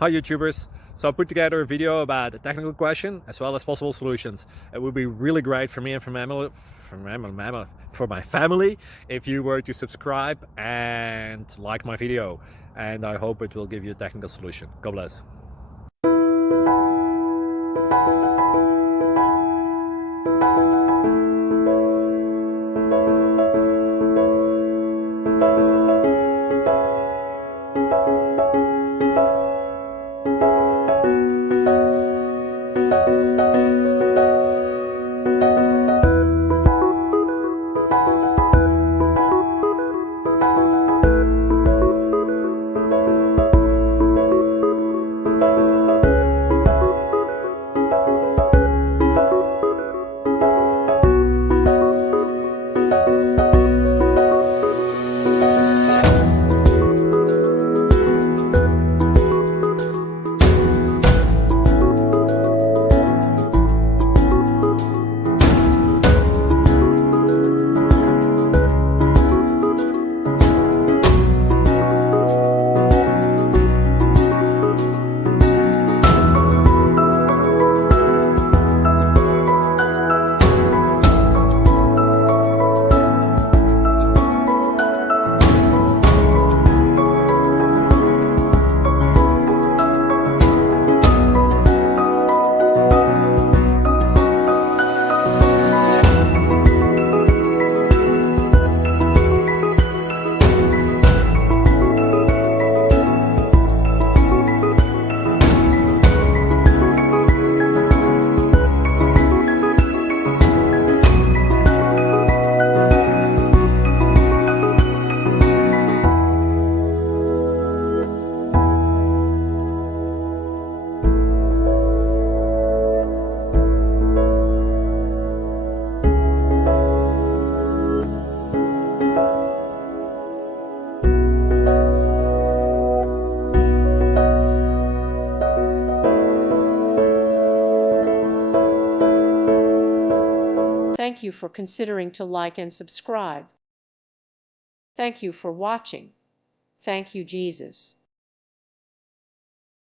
Hi YouTubers! So I put together a video about a technical question as well as possible solutions. It would be really great for me and for my family if you were to subscribe and like my video, and I hope it will give you a technical solution. God bless. Thank you for considering to like and subscribe. Thank you for watching. Thank you, Jesus.